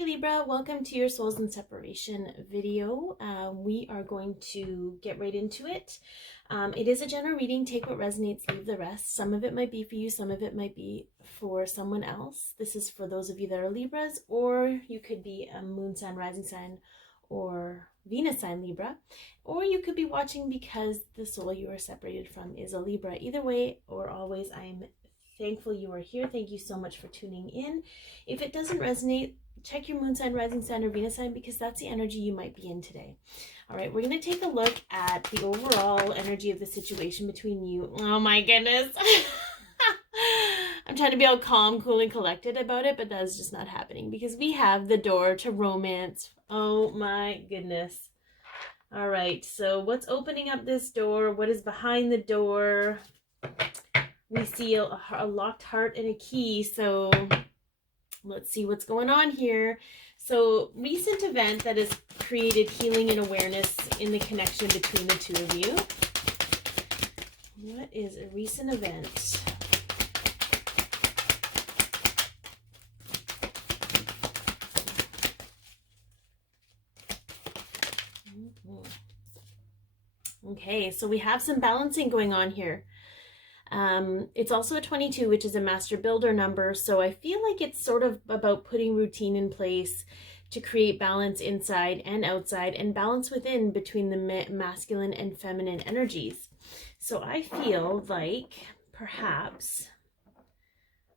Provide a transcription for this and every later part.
Hey Libra, welcome to your Souls in Separation video. We are going to get right into it. It is a general reading. Take what resonates, leave the rest. Some of it might be for you, some of it might be for someone else. This is for those of you that are Libras, or you could be a moon sign, rising sign, or Venus sign Libra, or you could be watching because the soul you are separated from is a Libra. Either way or always, I'm thankful you are here. Thank you so much for tuning in. If it doesn't resonate, check your moon sign, rising sign, or Venus sign, because that's the energy you might be in today. All right, we're going to take a look at the overall energy of the situation between you. Oh my goodness. I'm trying to be all calm, cool, and collected about it, but that is just not happening because we have the door to romance. Oh my goodness. All right, so what's opening up this door? What is behind the door? We see a locked heart and a key, so let's see what's going on here. So, recent event that has created healing and awareness in the connection between the two of you. What is a recent event? Okay, so we have some balancing going on here. It's also a 22, which is a master builder number. So I feel like it's sort of about putting routine in place to create balance inside and outside and balance within between the masculine and feminine energies. So I feel like perhaps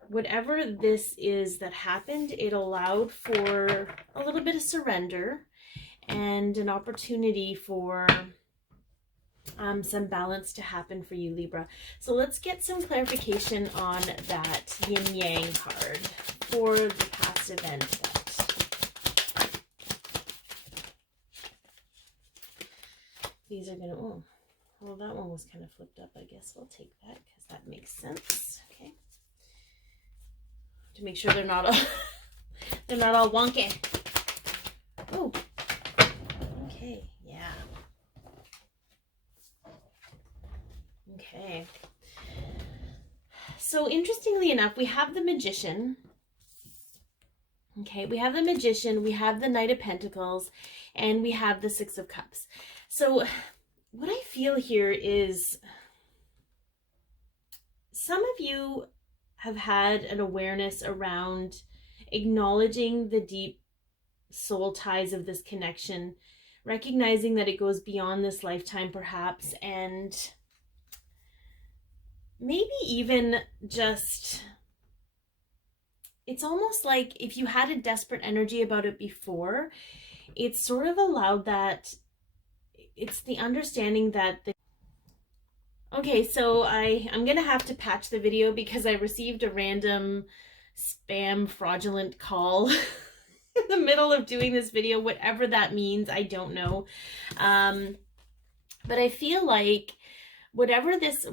whatever this is that happened, it allowed for a little bit of surrender and an opportunity for some balance to happen for you, Libra. So let's get some clarification on that yin yang card for the past event. These are gonna, oh, well, that one was kind of flipped up. I guess we'll take that because that makes sense. Okay, to make sure they're not all they're not all wonky. Oh, okay, yeah. Okay, so interestingly enough, we have the Magician. Okay, we have the Magician, we have the Knight of Pentacles, and we have the Six of Cups. So what I feel here is some of you have had an awareness around acknowledging the deep soul ties of this connection, recognizing that it goes beyond this lifetime perhaps, and maybe even just, it's almost like if you had a desperate energy about it before, it's sort of allowed that, it's the understanding that the, okay, so I'm gonna have to patch the video because I received a random spam fraudulent call in the middle of doing this video, whatever that means, I don't know. But I feel like whatever this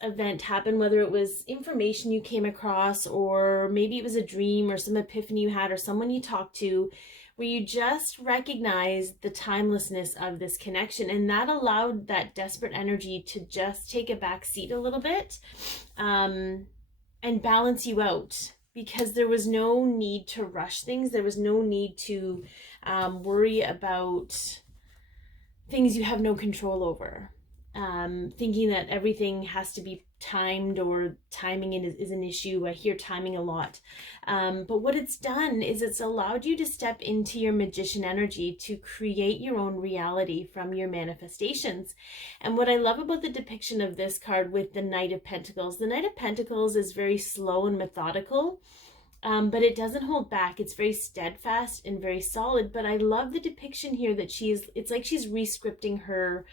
event happened, whether it was information you came across, or maybe it was a dream or some epiphany you had, or someone you talked to, where you just recognized the timelessness of this connection, and that allowed that desperate energy to just take a back seat a little bit, and balance you out, because there was no need to rush things. There was no need to worry about things you have no control over. Thinking that everything has to be timed, or timing is an issue. I hear timing a lot. But what it's done is it's allowed you to step into your Magician energy to create your own reality from your manifestations. And what I love about the depiction of this card with the Knight of Pentacles, the Knight of Pentacles is very slow and methodical, but it doesn't hold back. It's very steadfast and very solid. But I love the depiction here that it's like she's re-scripting her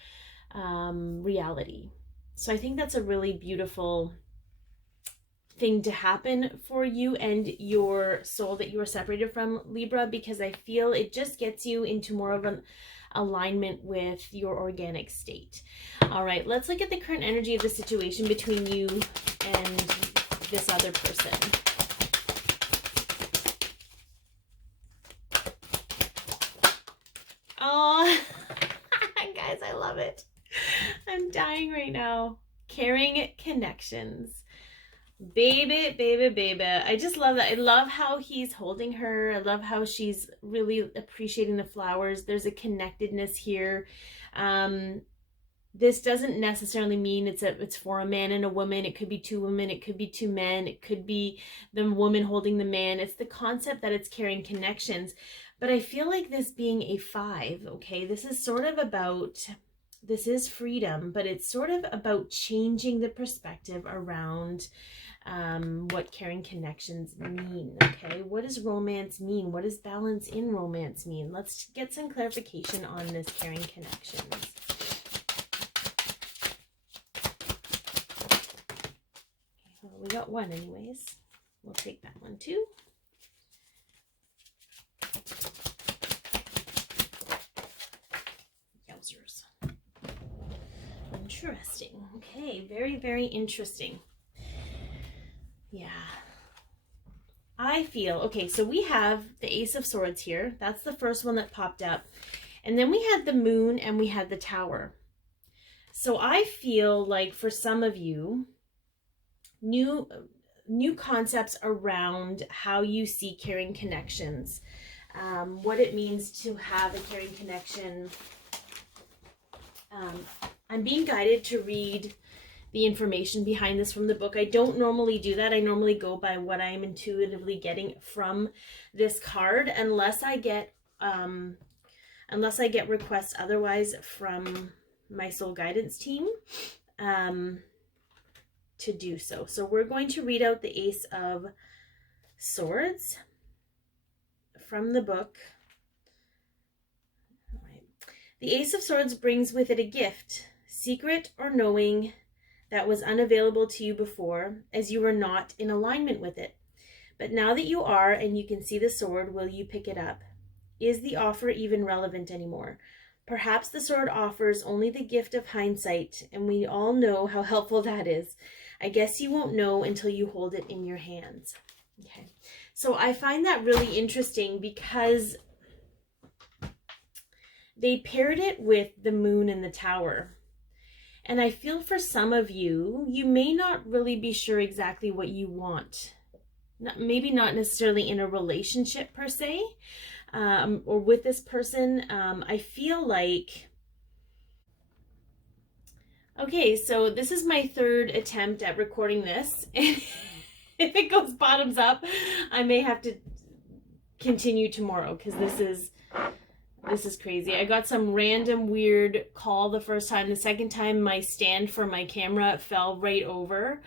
reality. So I think that's a really beautiful thing to happen for you and your soul that you are separated from, Libra, because I feel it just gets you into more of an alignment with your organic state. All right, let's look at the current energy of the situation between you and this other person. Oh, guys, I love it. I'm dying right now. Caring connections. Baby, baby, baby. I just love that. I love how he's holding her. I love how she's really appreciating the flowers. There's a connectedness here. This doesn't necessarily mean it's for a man and a woman. It could be two women. It could be two men. It could be the woman holding the man. It's the concept that it's carrying connections. But I feel like this being a 5, okay, this is sort of about, this is freedom, but it's sort of about changing the perspective around what caring connections mean, okay? What does romance mean? What does balance in romance mean? Let's get some clarification on this caring connections. Okay, well, we got one anyways. We'll take that one too. Yowzers. Interesting. Okay, very, very interesting. Yeah. I feel, okay, so we have the Ace of Swords here. That's the first one that popped up. And then we had the Moon and we had the Tower. So I feel like for some of you, new concepts around how you see caring connections, what it means to have a caring connection. I'm being guided to read the information behind this from the book. I don't normally do that. I normally go by what I'm intuitively getting from this card, unless I get requests otherwise from my soul guidance team to do so. So we're going to read out the Ace of Swords from the book. All right. The Ace of Swords brings with it a gift, secret or knowing, that was unavailable to you before, as you were not in alignment with it. But now that you are, and you can see the sword, will you pick it up? Is the offer even relevant anymore? Perhaps the sword offers only the gift of hindsight, and we all know how helpful that is. I guess you won't know until you hold it in your hands. Okay, so I find that really interesting because they paired it with the Moon and the Tower. And I feel for some of you, you may not really be sure exactly what you want. Maybe not necessarily in a relationship per se, or with this person. I feel like, okay, so this is my 3rd attempt at recording this. And if it goes bottoms up, I may have to continue tomorrow because this is crazy. I got some random weird call the first time. The second time, my stand for my camera fell right over.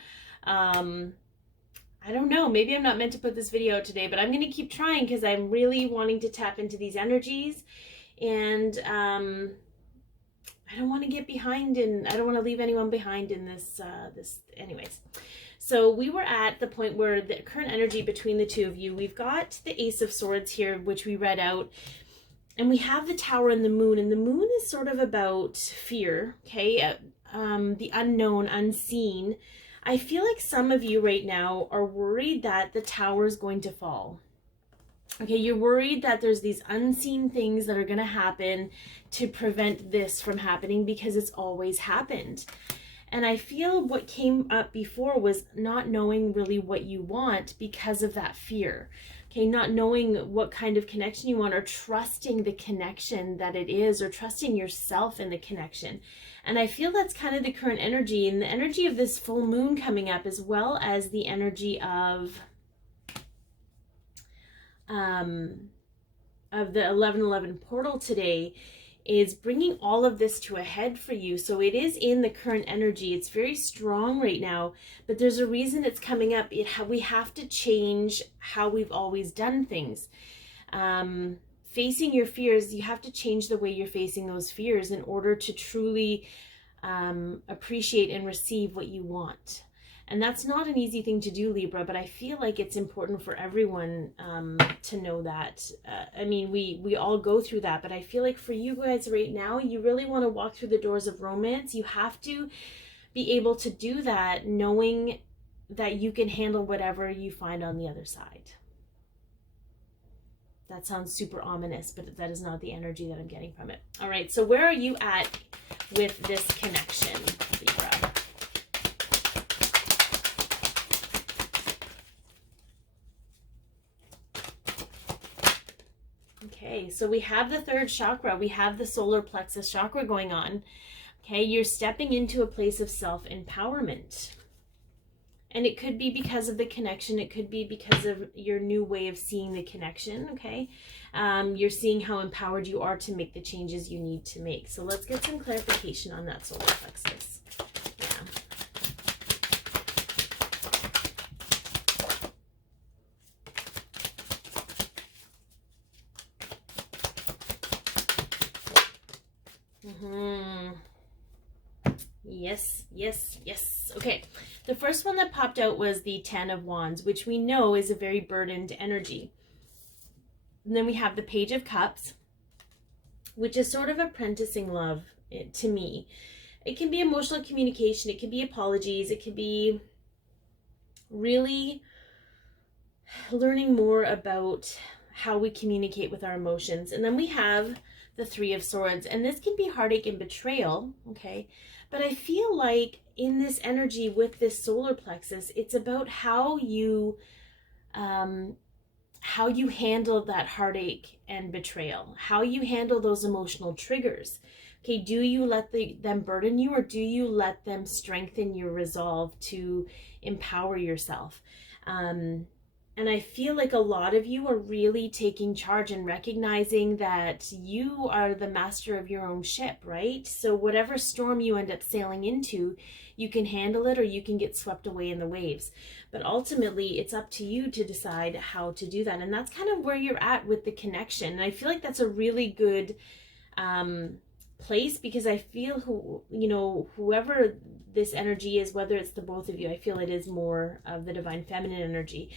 I don't know. Maybe I'm not meant to put this video out today, but I'm going to keep trying because I'm really wanting to tap into these energies. And I don't want to get behind, and I don't want to leave anyone behind in this. Anyways. So we were at the point where the current energy between the two of you, we've got the Ace of Swords here, which we read out. And we have the Tower and the Moon is sort of about fear, okay? The unknown, unseen. I feel like some of you right now are worried that the Tower is going to fall. Okay, you're worried that there's these unseen things that are going to happen to prevent this from happening because it's always happened. And I feel what came up before was not knowing really what you want because of that fear. Okay, not knowing what kind of connection you want, or trusting the connection that it is, or trusting yourself in the connection. And I feel that's kind of the current energy, and the energy of this full moon coming up, as well as the energy of the 11:11 portal today, is bringing all of this to a head for you. So it is in the current energy. It's very strong right now, but there's a reason it's coming up. We have to change how we've always done things. Facing your fears, you have to change the way you're facing those fears in order to truly appreciate and receive what you want. And that's not an easy thing to do, Libra, but I feel like it's important for everyone to know that. I mean, we all go through that, but I feel like for you guys right now, you really want to walk through the doors of romance. You have to be able to do that, knowing that you can handle whatever you find on the other side. That sounds super ominous, but that is not the energy that I'm getting from it. All right, so where are you at with this connection, Libra? Okay, so we have the third chakra. We have the solar plexus chakra going on. Okay, you're stepping into a place of self-empowerment. And it could be because of the connection. It could be because of your new way of seeing the connection, okay? You're seeing how empowered you are to make the changes you need to make. So let's get some clarification on that solar plexus. Yeah. Yes, yes, yes. Okay, the first one that popped out was the Ten of Wands, which we know is a very burdened energy. And then we have the Page of Cups, which is sort of apprenticing love to me. It can be emotional communication, it can be apologies, it can be really learning more about how we communicate with our emotions. And then we have the Three of Swords, and this can be heartache and betrayal, okay? But I feel like in this energy with this solar plexus, it's about how you handle that heartache and betrayal, how you handle those emotional triggers. Okay, do you let them burden you, or do you let them strengthen your resolve to empower yourself? And I feel like a lot of you are really taking charge and recognizing that you are the master of your own ship, right? So whatever storm you end up sailing into, you can handle it or you can get swept away in the waves. But ultimately, it's up to you to decide how to do that. And that's kind of where you're at with the connection. And I feel like that's a really good place, because I feel whoever this energy is, whether it's the both of you, I feel it is more of the divine feminine energy.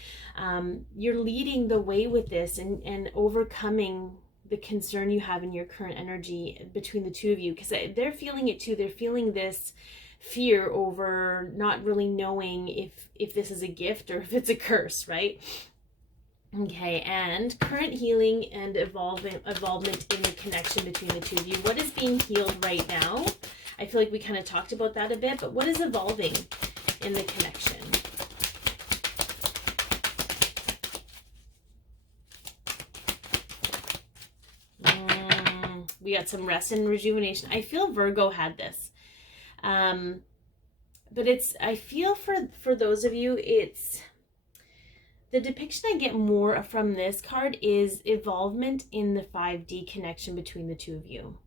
You're leading the way with this and overcoming the concern you have in your current energy between the two of you, because they're feeling it too. They're feeling this fear over not really knowing if this is a gift or if it's a curse, right? Okay, and current healing and involvement in the connection between the two of you. What is being healed right now? I feel like we kind of talked about that a bit, but what is evolving in the connection? We got some rest and rejuvenation. I feel Virgo had this. But I feel for those of you, it's the depiction I get more from this card is involvement in the 5D connection between the two of you.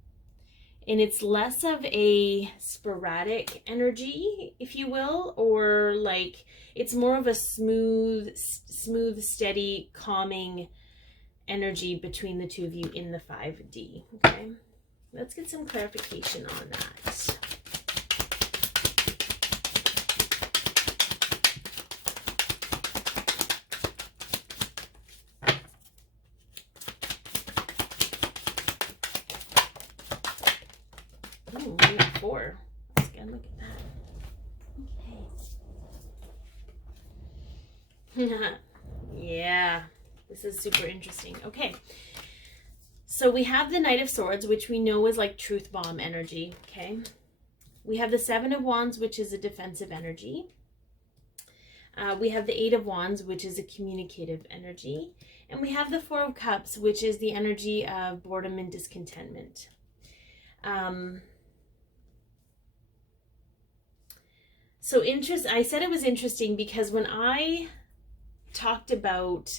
And it's less of a sporadic energy, if you will, or like it's more of a smooth, steady, calming energy between the two of you in the 5D. Okay, let's get some clarification on that. Ooh, we got 4. Let's go look at that. Okay. Yeah, this is super interesting. Okay, so we have the Knight of Swords, which we know is like truth bomb energy. Okay, we have the Seven of Wands, which is a defensive energy. We have the Eight of Wands, which is a communicative energy, and we have the Four of Cups, which is the energy of boredom and discontentment. So I said it was interesting because when I talked about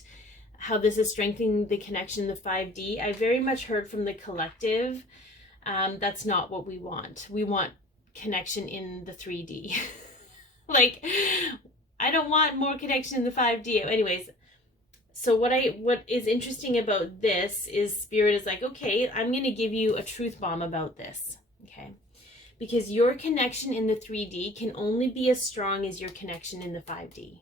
how this is strengthening the connection in the 5D, I very much heard from the collective, that's not what we want. We want connection in the 3D. Like, I don't want more connection in the 5D. Anyways, so what is interesting about this is Spirit is like, okay, I'm going to give you a truth bomb about this. Okay. Because your connection in the 3D can only be as strong as your connection in the 5D.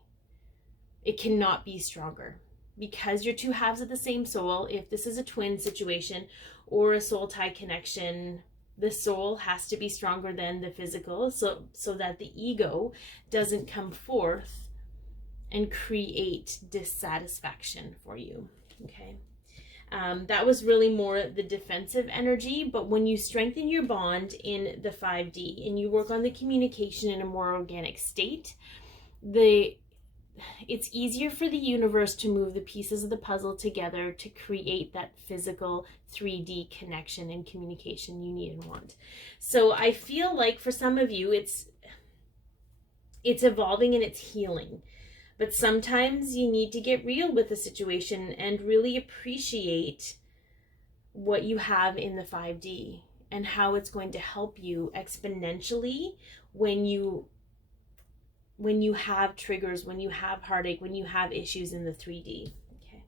It cannot be stronger. Because you're two halves of the same soul, if this is a twin situation or a soul tie connection, the soul has to be stronger than the physical so that the ego doesn't come forth and create dissatisfaction for you. Okay. That was really more the defensive energy, but when you strengthen your bond in the 5D and you work on the communication in a more organic state, the it's easier for the universe to move the pieces of the puzzle together to create that physical 3D connection and communication you need and want. So I feel like for some of you, it's evolving and it's healing. But sometimes you need to get real with the situation and really appreciate what you have in the 5D and how it's going to help you exponentially when you have triggers, when you have heartache, when you have issues in the 3D. Okay.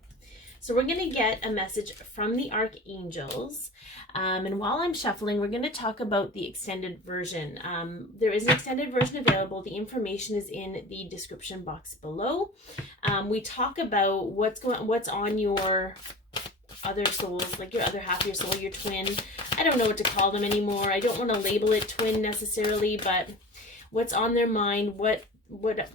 So we're going to get a message from the Archangels. And while I'm shuffling, we're going to talk about the extended version. There is an extended version available. The information is in the description box below. We talk about what's on your other souls, like your other half of your soul, your twin. I don't know what to call them anymore. I don't want to label it twin necessarily, but what's on their mind, what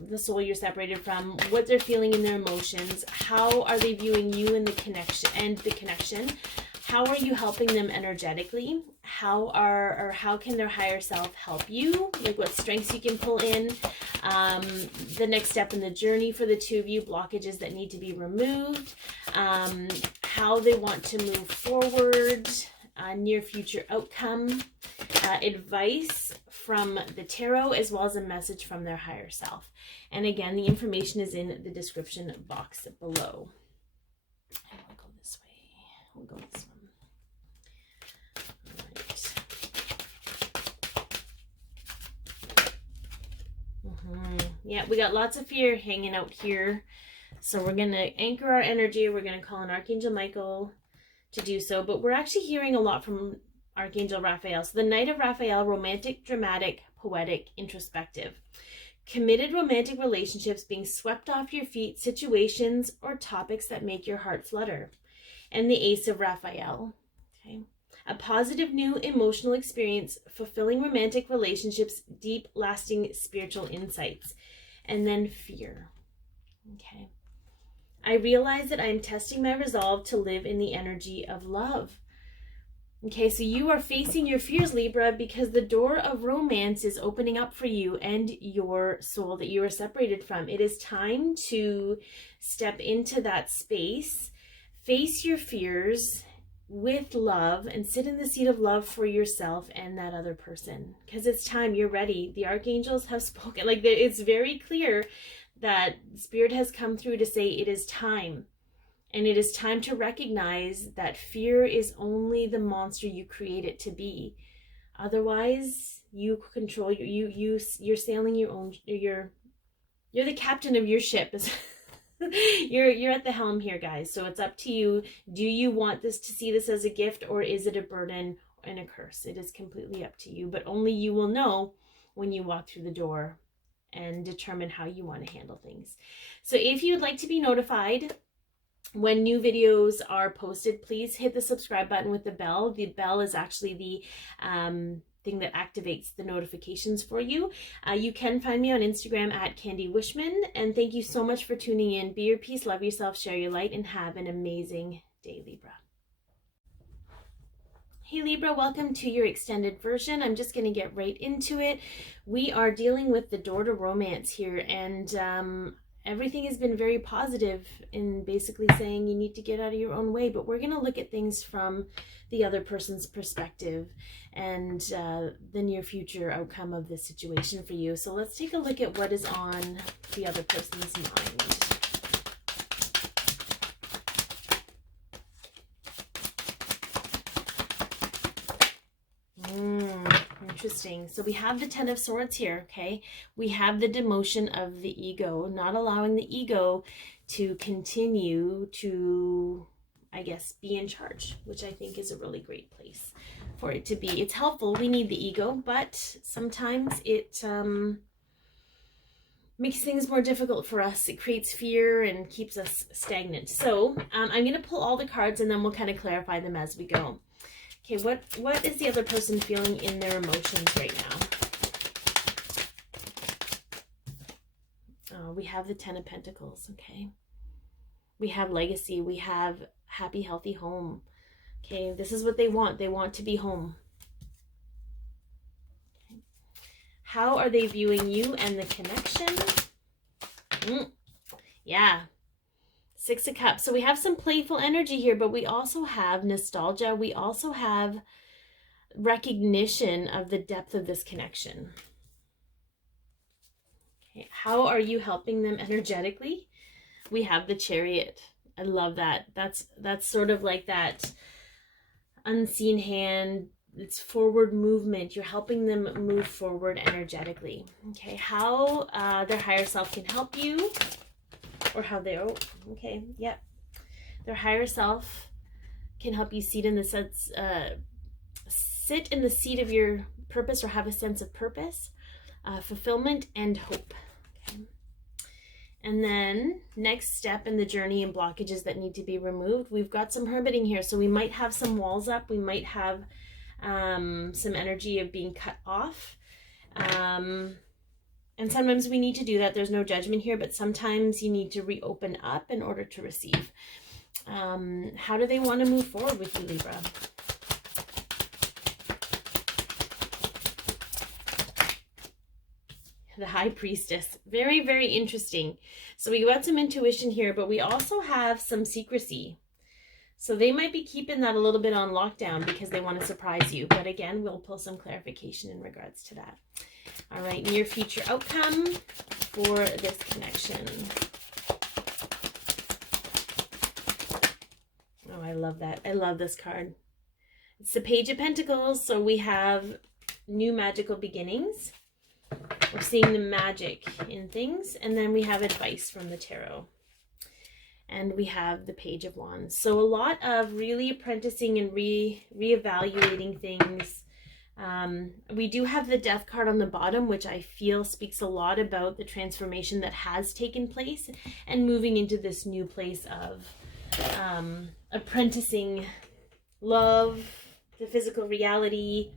the soul you're separated from, what they're feeling in their emotions, how are they viewing you and the connection, how are you helping them energetically, how can their higher self help you, like what strengths you can pull in, the next step in the journey for the two of you, blockages that need to be removed, how they want to move forward, near future outcome, advice from the tarot, as well as a message from their higher self. And again, the information is in the description box below. And we'll go this way. We'll go this one. All right. Yeah, we got lots of fear hanging out here. So we're going to anchor our energy. We're going to call on Archangel Michael to do so. But we're actually hearing a lot from Archangel Raphael. So the Knight of Raphael, romantic, dramatic, poetic, introspective. Committed romantic relationships being swept off your feet, situations or topics that make your heart flutter. And the Ace of Raphael. Okay. A positive new emotional experience, fulfilling romantic relationships, deep, lasting spiritual insights. And then fear. Okay. I realize that I am testing my resolve to live in the energy of love. Okay, so you are facing your fears, Libra, because the door of romance is opening up for you and your soul that you are separated from. It is time to step into that space, face your fears with love, and sit in the seat of love for yourself and that other person. Because it's time, you're ready. The archangels have spoken. Like, it's very clear that Spirit has come through to say it is time. And it is time to recognize that fear is only the monster you create it to be. Otherwise, you control you're sailing your own. You're the captain of your ship. You're at the helm here, guys. So it's up to you. Do you want to see this as a gift, or is it a burden and a curse? It is completely up to you. But only you will know when you walk through the door and determine how you want to handle things. So if you'd like to be notified when new videos are posted, please hit the subscribe button with the bell. The bell is actually the thing that activates the notifications for you. You can find me on Instagram at Candy Wishman. And thank you so much for tuning in. Be your peace, love yourself, share your light, and have an amazing day, Libra. Hey Libra, welcome to your extended version. I'm just going to get right into it. We are dealing with the door to romance here, and everything has been very positive in basically saying you need to get out of your own way, but we're going to look at things from the other person's perspective and the near future outcome of this situation for you. So let's take a look at what is on the other person's mind. Interesting. So we have the Ten of Swords here, okay? We have the demotion of the ego, not allowing the ego to continue to, I guess, be in charge, which I think is a really great place for it to be. It's helpful. We need the ego, but sometimes it makes things more difficult for us. It creates fear and keeps us stagnant. So I'm going to pull all the cards and then we'll kind of clarify them as we go. Okay, what is the other person feeling in their emotions right now? We have the Ten of Pentacles, okay? We have legacy. We have happy, healthy home. Okay, this is what they want. They want to be home. Okay. How are they viewing you and the connection? Yeah. Six of Cups. So we have some playful energy here, but we also have nostalgia. We also have recognition of the depth of this connection. Okay. How are you helping them energetically? We have the Chariot. I love that. That's sort of like that unseen hand. It's forward movement. You're helping them move forward energetically. Okay, how their higher self can help you, or how they, oh, okay, yep. Their higher self can help you sit in the seat of your purpose, or have a sense of purpose, fulfillment, and hope. Okay. And then next step in the journey and blockages that need to be removed. We've got some hermiting here. So we might have some walls up. We might have some energy of being cut off. And sometimes we need to do that. There's no judgment here, but sometimes you need to reopen up in order to receive. How do they want to move forward with you, Libra? The High Priestess. Very, very interesting. So we got some intuition here, but we also have some secrecy. So they might be keeping that a little bit on lockdown because they want to surprise you. But again, we'll pull some clarification in regards to that. All right, near future outcome for this connection. Oh, I love that. I love this card. It's the Page of Pentacles. So we have new magical beginnings. We're seeing the magic in things. And then we have advice from the tarot. And we have the Page of Wands. So a lot of really apprenticing and reevaluating things. We do have the Death card on the bottom, which I feel speaks a lot about the transformation that has taken place and moving into this new place of apprenticing love, the physical reality,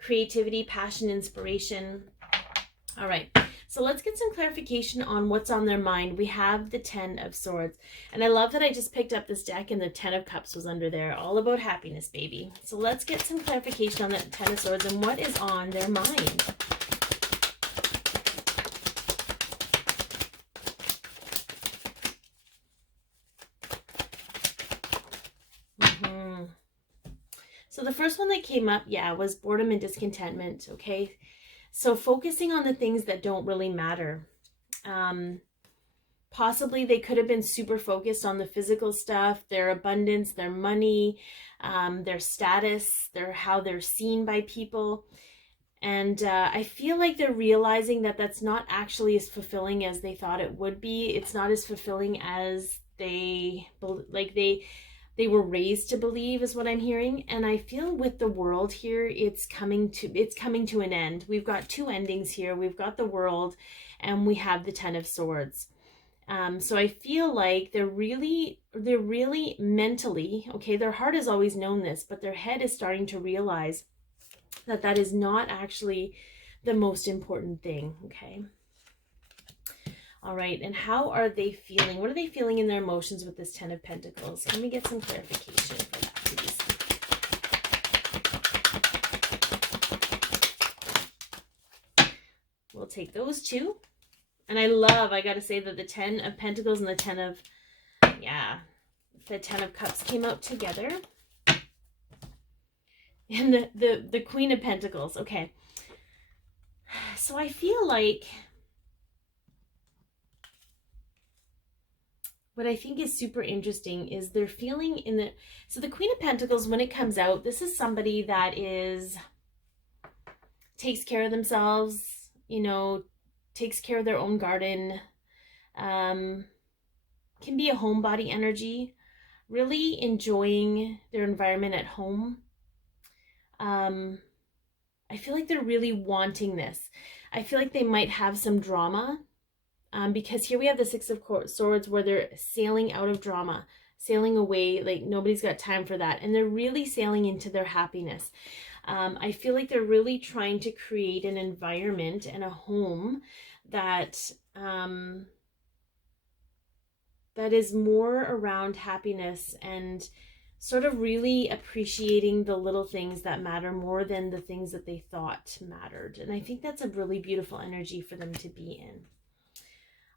creativity, passion, inspiration. All right, so let's get some clarification on what's on their mind. We have the Ten of Swords, and I love that I just picked up this deck and the Ten of Cups was under there. All about happiness, baby. So let's get some clarification on that Ten of Swords and what is on their mind. So the first one that came up, yeah, was boredom and discontentment, okay? So focusing on the things that don't really matter. Possibly they could have been super focused on the physical stuff, their abundance, their money, their status, how they're seen by people. And I feel like they're realizing that that's not actually as fulfilling as they thought it would be. It's not as fulfilling as they were raised to believe, is what I'm hearing. And I feel with the World here, it's coming to an end. We've got two endings here. We've got the World and we have the Ten of Swords. So I feel like they're really mentally, okay, their heart has always known this, but their head is starting to realize that that is not actually the most important thing, okay? All right, and how are they feeling? What are they feeling in their emotions with this Ten of Pentacles? Can we get some clarification for that, please? We'll take those two. And I gotta say that the Ten of Pentacles and the Ten of Cups came out together. And the Queen of Pentacles, okay. So I feel like what I think is super interesting is they're feeling so the Queen of Pentacles, when it comes out, this is somebody that takes care of themselves, you know, takes care of their own garden, can be a homebody energy, really enjoying their environment at home. I feel like they're really wanting this. I feel like they might have some drama. Because here we have the Six of Swords where they're sailing out of drama, sailing away, like nobody's got time for that. And they're really sailing into their happiness. I feel like they're really trying to create an environment and a home that that is more around happiness and sort of really appreciating the little things that matter more than the things that they thought mattered. And I think that's a really beautiful energy for them to be in.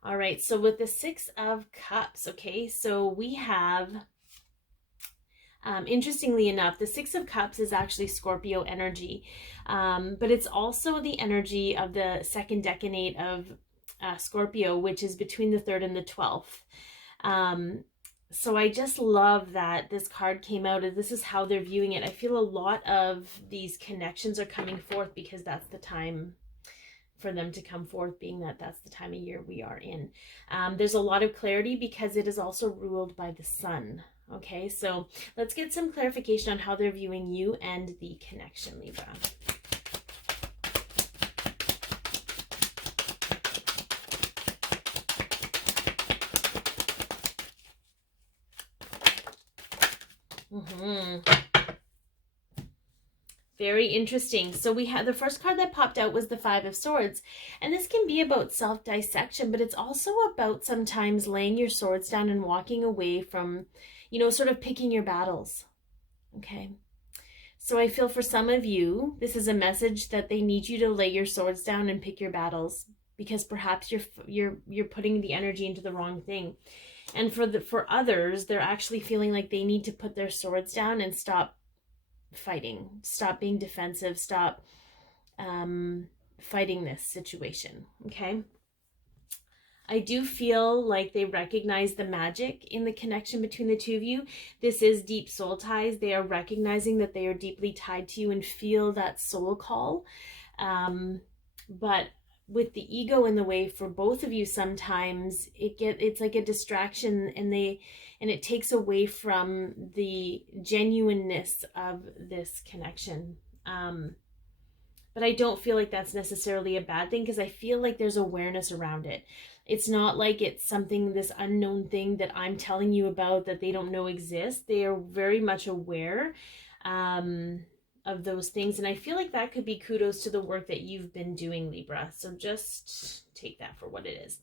All right, so with the Six of Cups, okay, so we have, interestingly enough, the Six of Cups is actually Scorpio energy, but it's also the energy of the second decade of Scorpio, which is between the 3rd and the 12th. So I just love that this card came out, and this is how they're viewing it. I feel a lot of these connections are coming forth because that's the time for them to come forth, being that that's the time of year we are in. There's a lot of clarity because it is also ruled by the sun. Okay, so let's get some clarification on how they're viewing you and the connection, Libra. Very interesting. So we had the first card that popped out was the Five of Swords. And this can be about self-dissection, but it's also about sometimes laying your swords down and walking away from, you know, sort of picking your battles. Okay. So I feel for some of you, this is a message that they need you to lay your swords down and pick your battles, because perhaps you're putting the energy into the wrong thing. And for others, they're actually feeling like they need to put their swords down and stop fighting, stop being defensive, stop fighting this situation. Okay, I do feel like they recognize the magic in the connection between the two of you. This is deep soul ties. They are recognizing that they are deeply tied to you and feel that soul call, but with the ego in the way for both of you, sometimes it's like a distraction, and it takes away from the genuineness of this connection. But I don't feel like that's necessarily a bad thing, because I feel like there's awareness around it. It's not like it's something, this unknown thing that I'm telling you about that they don't know exists. They are very much aware of those things. And I feel like that could be kudos to the work that you've been doing, Libra. So just take that for what it is.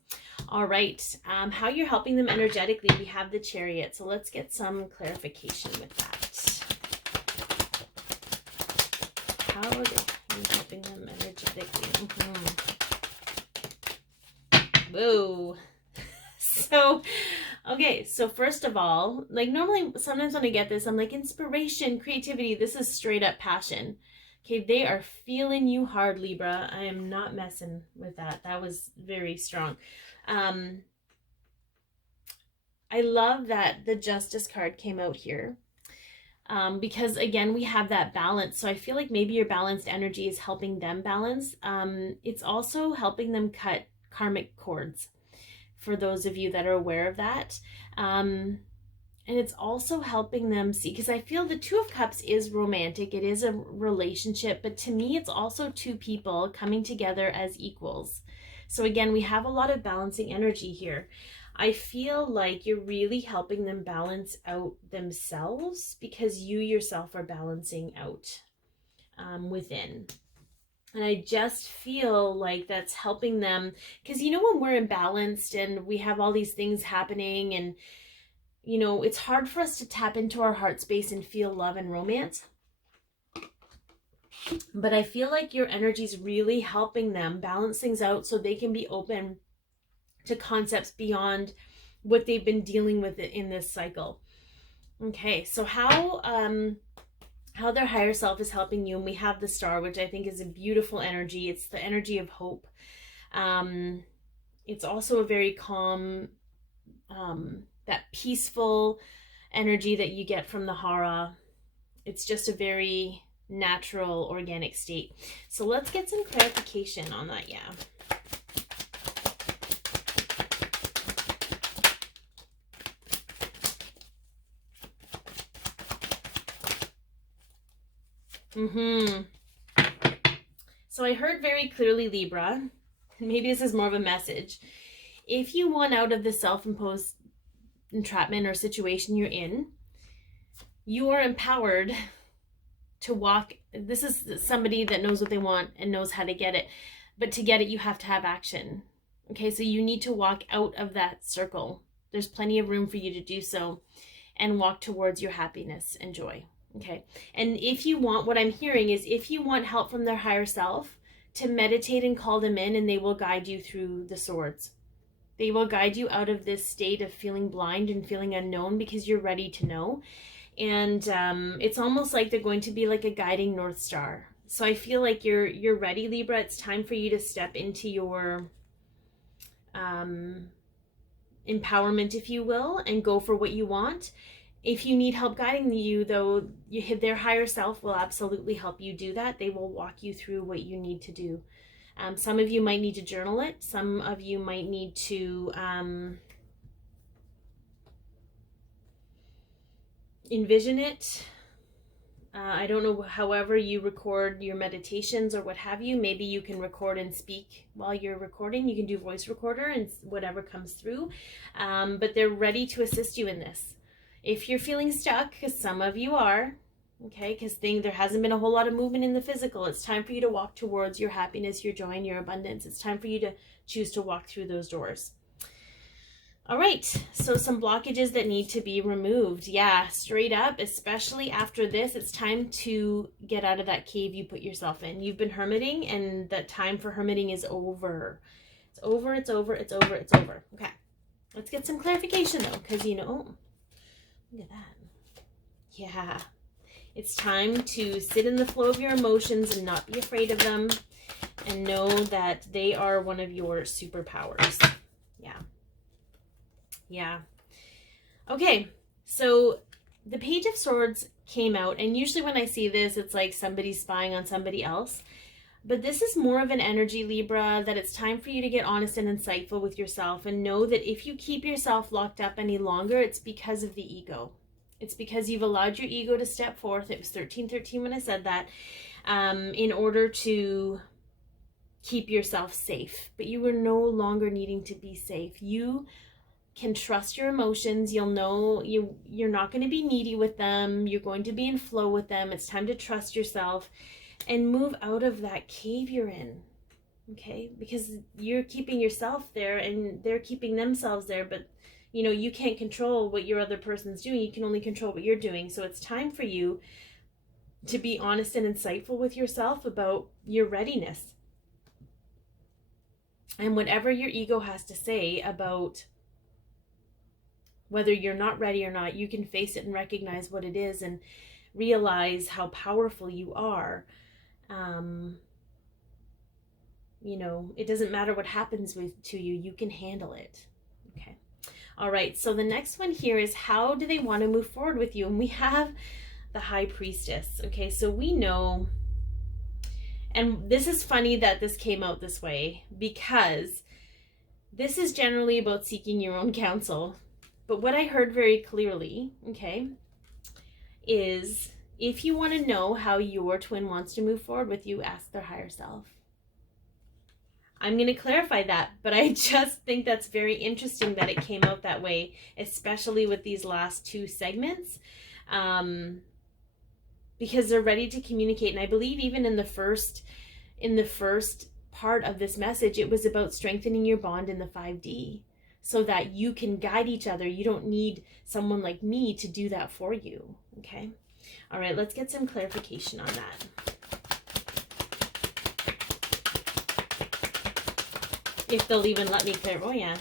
All right. How you're helping them energetically. We have the Chariot. So let's get some clarification with that. How are you helping them energetically? Whoa. So, okay, so first of all, like normally, sometimes when I get this, I'm like, inspiration, creativity, this is straight up passion. Okay, they are feeling you hard, Libra. I am not messing with that. That was very strong. I love that the Justice card came out here. Because again, we have that balance. So I feel like maybe your balanced energy is helping them balance. It's also helping them cut karmic cords, for those of you that are aware of that. And it's also helping them see, because I feel the Two of Cups is romantic. It is a relationship, but to me, it's also two people coming together as equals. So again, we have a lot of balancing energy here. I feel like you're really helping them balance out themselves, because you yourself are balancing out within. And I just feel like that's helping them, because, you know, when we're imbalanced and we have all these things happening, and, you know, it's hard for us to tap into our heart space and feel love and romance. But I feel like your energy is really helping them balance things out so they can be open to concepts beyond what they've been dealing with in this cycle. Okay, so how their higher self is helping you, and we have the Star, which I think is a beautiful energy. It's the energy of hope. It's also a very calm, that peaceful energy that you get from the Hara. It's just a very natural, organic state. So let's get some clarification on that. Yeah. So I heard very clearly, Libra, maybe this is more of a message. If you want out of the self-imposed entrapment or situation you're in, you are empowered to walk. This is somebody that knows what they want and knows how to get it. But to get it, you have to have action. Okay, so you need to walk out of that circle. There's plenty of room for you to do so and walk towards your happiness and joy. Okay, and if you want, what I'm hearing is, if you want help from their higher self, to meditate and call them in, and they will guide you through the swords. They will guide you out of this state of feeling blind and feeling unknown, because you're ready to know. And it's almost like they're going to be like a guiding North Star. So I feel like you're ready, Libra. It's time for you to step into your empowerment, if you will, and go for what you want. If you need help guiding you, though, their higher self will absolutely help you do that. They will walk you through what you need to do. Some of you might need to journal it. Some of you might need to envision it. I don't know, however you record your meditations or what have you. Maybe you can record and speak while you're recording. You can do voice recorder and whatever comes through. But they're ready to assist you in this. If you're feeling stuck, because some of you are, okay, because there hasn't been a whole lot of movement in the physical, it's time for you to walk towards your happiness, your joy, and your abundance. It's time for you to choose to walk through those doors. All right, so some blockages that need to be removed. Yeah, straight up, especially after this, it's time to get out of that cave you put yourself in. You've been hermiting, and that time for hermiting is over. It's over, it's over, it's over, it's over. Okay, let's get some clarification though, because you know, look at that. Yeah, it's time to sit in the flow of your emotions and not be afraid of them, and know that they are one of your superpowers. Yeah. Yeah. Okay, so the Page of Swords came out, and usually when I see this, it's like somebody's spying on somebody else. But this is more of an energy, Libra, that it's time for you to get honest and insightful with yourself, and know that if you keep yourself locked up any longer, it's because of the ego. It's because you've allowed your ego to step forth. It was 1313 when I said that, in order to keep yourself safe. But you were no longer needing to be safe. You can trust your emotions. You'll know you're not going to be needy with them. You're going to be in flow with them. It's time to trust yourself and move out of that cave you're in. Okay? Because you're keeping yourself there and they're keeping themselves there, but you know, you can't control what your other person's doing. You can only control what you're doing. So it's time for you to be honest and insightful with yourself about your readiness. And whatever your ego has to say about whether you're not ready or not, you can face it and recognize what it is and realize how powerful you are. You know, it doesn't matter what happens to you, you can handle it. Okay. All right, so the next one here is, how do they want to move forward with you? And we have the High Priestess. Okay, so we know, and this is funny that this came out this way, because this is generally about seeking your own counsel. But what I heard very clearly, okay, is if you want to know how your twin wants to move forward with you, ask their higher self. I'm going to clarify that, but I just think that's very interesting that it came out that way, especially with these last two segments, because they're ready to communicate. And I believe even in the first part of this message, it was about strengthening your bond in the 5D. So that you can guide each other. You don't need someone like me to do that for you, okay? All right, let's get some clarification on that. If they'll even let me clear, oh yeah.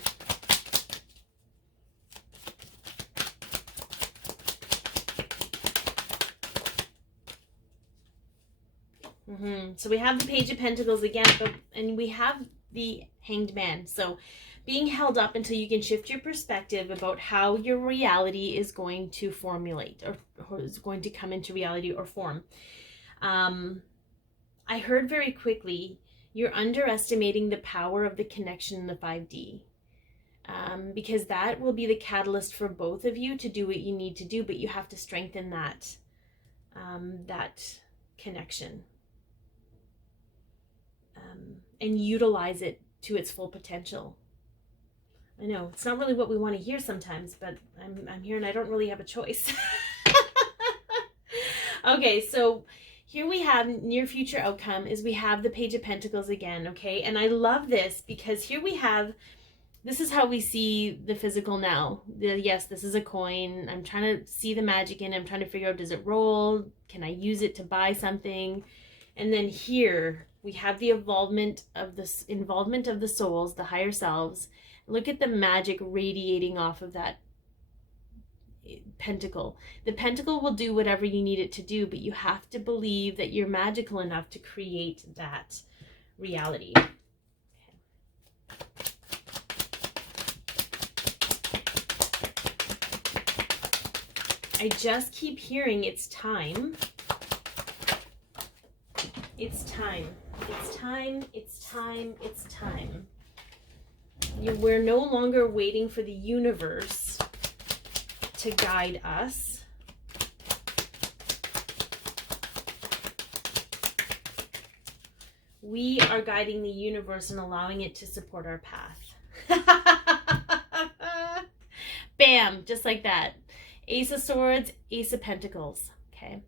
So we have the Page of Pentacles again, and we have the Hanged Man. So being held up until you can shift your perspective about how your reality is going to formulate, or is going to come into reality or form. I heard very quickly, you're underestimating the power of the connection in the 5D. Because that will be the catalyst for both of you to do what you need to do, but you have to strengthen that, that connection. And utilize it to its full potential. I know, it's not really what we want to hear sometimes, but I'm here and I don't really have a choice. Okay, so here we have near future outcome is we have the Page of Pentacles again, okay? And I love this because here we have, this is how we see the physical now. Yes, this is a coin. I'm trying to see the magic in it. I'm trying to figure out, does it roll? Can I use it to buy something? And then here we have the involvement of the souls, the higher selves, Look at the magic radiating off of that pentacle. The pentacle will do whatever you need it to do, but you have to believe that you're magical enough to create that reality. I just keep hearing it's time. It's time. It's time. It's time. It's time. We're no longer waiting for the universe to guide us. We are guiding the universe and allowing it to support our path. Bam, just like that. Ace of Swords, Ace of Pentacles, okay?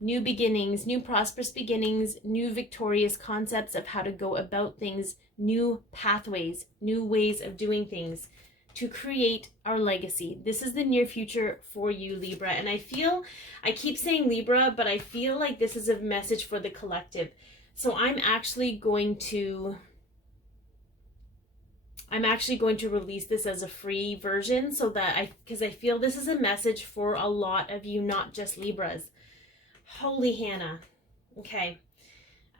New beginnings, new prosperous beginnings, new victorious concepts of how to go about things, new pathways, new ways of doing things to create our legacy. This is the near future for you, Libra. And I keep saying Libra, but I feel like this is a message for the collective. So I'm actually going to release this as a free version so that because I feel this is a message for a lot of you, not just Libras. Holy Hannah. Okay.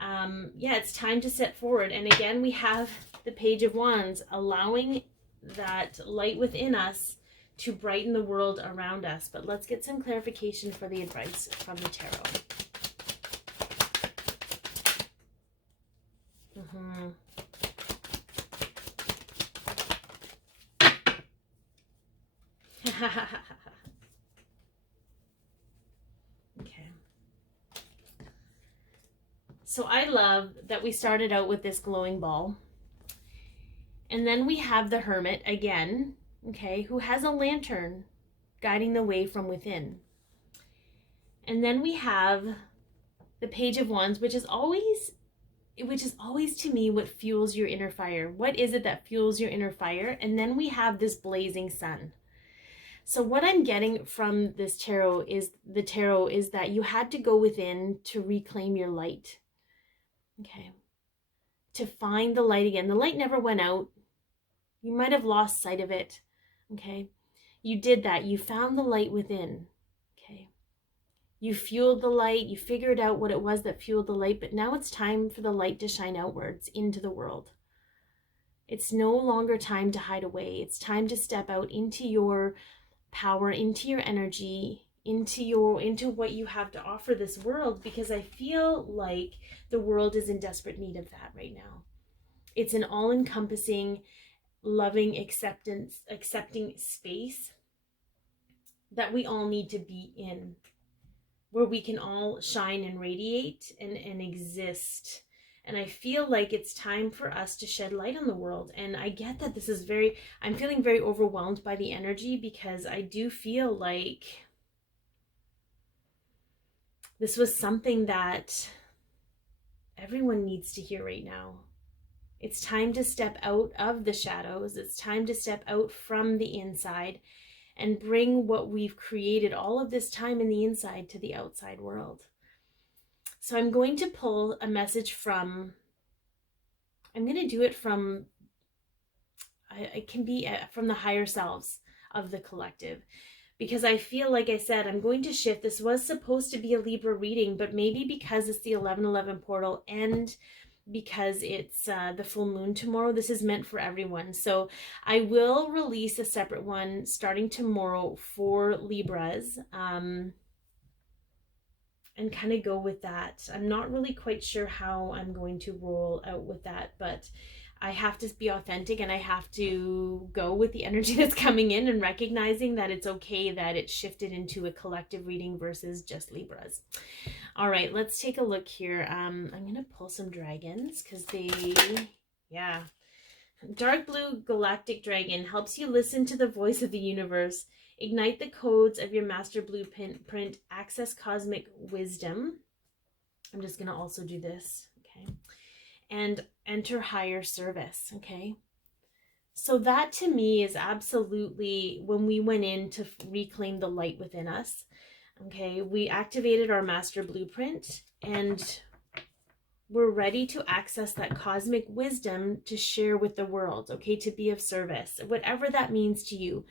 Yeah, it's time to step forward. And again, we have the Page of Wands, allowing that light within us to brighten the world around us. But let's get some clarification for the advice from the tarot. Okay. So I love that we started out with this glowing ball. And then we have the Hermit again, okay, who has a lantern guiding the way from within. And then we have the Page of Wands, which is always to me what fuels your inner fire. What is it that fuels your inner fire? And then we have this blazing sun. So what I'm getting from this tarot is that you had to go within to reclaim your light. Okay. To find the light again. The light never went out. You might have lost sight of it. Okay. You did that. You found the light within. Okay. You fueled the light. You figured out what it was that fueled the light. But now it's time for the light to shine outwards into the world. It's no longer time to hide away. It's time to step out into your power, into your energy, into what you have to offer this world, because I feel like the world is in desperate need of that right now. It's an all-encompassing, loving, accepting space that we all need to be in, where we can all shine and radiate and exist. And I feel like it's time for us to shed light on the world. And I get that this is I'm feeling very overwhelmed by the energy, because I do feel like this was something that everyone needs to hear right now. It's time to step out of the shadows. It's time to step out from the inside and bring what we've created all of this time in the inside to the outside world. So I'm going to pull a message I'm going to do it from, it can be from the higher selves of the collective, because I feel, like I said, I'm going to shift. This was supposed to be a Libra reading, but maybe because it's the 11/11 portal and because it's the full moon tomorrow, this is meant for everyone. So I will release a separate one starting tomorrow for Libras. And kind of go with that. I'm not really quite sure how I'm going to roll out with that, but I have to be authentic and I have to go with the energy that's coming in and recognizing that it's okay that it shifted into a collective reading versus just Libras. All right, let's take a look here. I'm going to pull some dragons because yeah. Dark blue galactic dragon helps you listen to the voice of the universe. Ignite the codes of your master blueprint, access cosmic wisdom. I'm just going to also do this, okay? And enter higher service, okay? So that to me is absolutely when we went in to reclaim the light within us, okay? We activated our master blueprint and we're ready to access that cosmic wisdom to share with the world, okay, to be of service, whatever that means to you.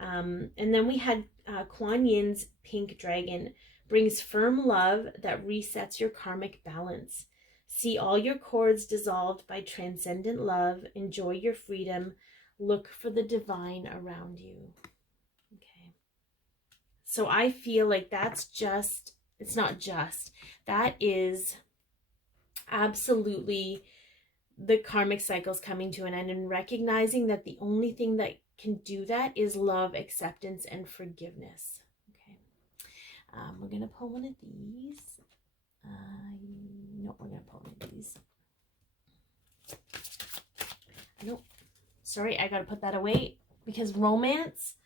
And then we had Kuan Yin's pink dragon, brings firm love that resets your karmic balance. See all your cords dissolved by transcendent love. Enjoy your freedom. Look for the divine around you. Okay. So I feel like that's just, it's not just, that is absolutely the karmic cycles coming to an end, and recognizing that the only thing that can do that is love, acceptance, and forgiveness. Okay. We're going to pull one of these. No, we're going to pull one of these. Nope. Sorry, I got to put that away because romance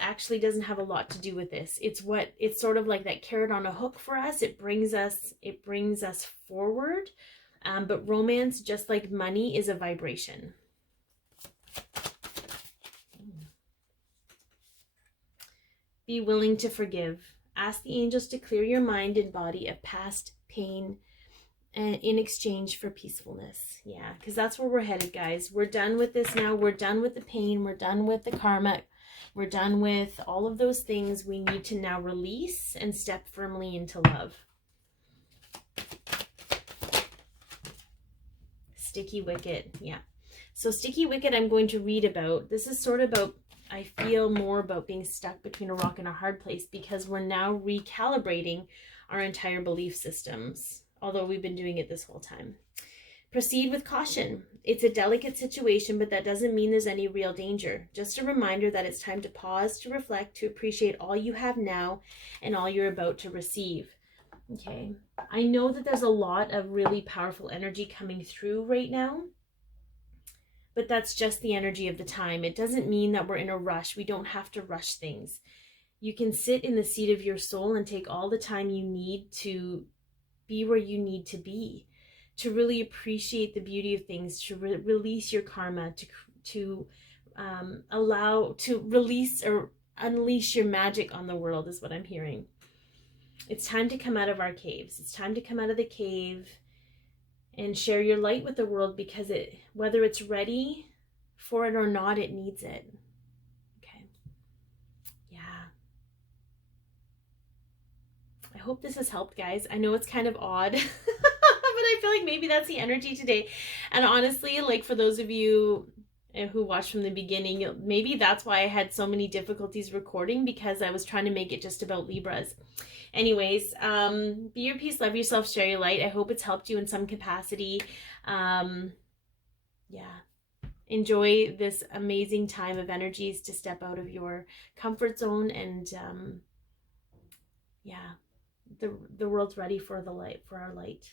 actually doesn't have a lot to do with this. It's sort of like that carrot on a hook for us. It brings us forward. But romance, just like money, is a vibration. Be willing to forgive. Ask the angels to clear your mind and body of past pain and in exchange for peacefulness. Yeah, because that's where we're headed, guys. We're done with this now. We're done with the pain. We're done with the karma. We're done with all of those things. We need to now release and step firmly into love. Sticky Wicket. Yeah. So Sticky Wicket I'm going to read about. This is sort of about, I feel more about being stuck between a rock and a hard place, because we're now recalibrating our entire belief systems, although we've been doing it this whole time. Proceed with caution. It's a delicate situation, but that doesn't mean there's any real danger. Just a reminder that it's time to pause, to reflect, to appreciate all you have now and all you're about to receive. Okay. I know that there's a lot of really powerful energy coming through right now, but that's just the energy of the time. It doesn't mean that we're in a rush. We don't have to rush things. You can sit in the seat of your soul and take all the time you need to be where you need to be, to really appreciate the beauty of things, to release your karma, to release or unleash your magic on the world is what I'm hearing. It's time to come out of our caves. It's time to come out of the cave and share your light with the world, because whether it's ready for it or not, it needs it. Okay. Yeah. I hope this has helped, guys. I know it's kind of odd, but I feel like maybe that's the energy today. And honestly, like for those of you who watched from the beginning, maybe that's why I had so many difficulties recording, because I was trying to make it just about Libras. Anyways, be your peace, love yourself, share your light. I hope it's helped you in some capacity. Yeah. Enjoy this amazing time of energies to step out of your comfort zone, and yeah, the world's ready for the light, for our light.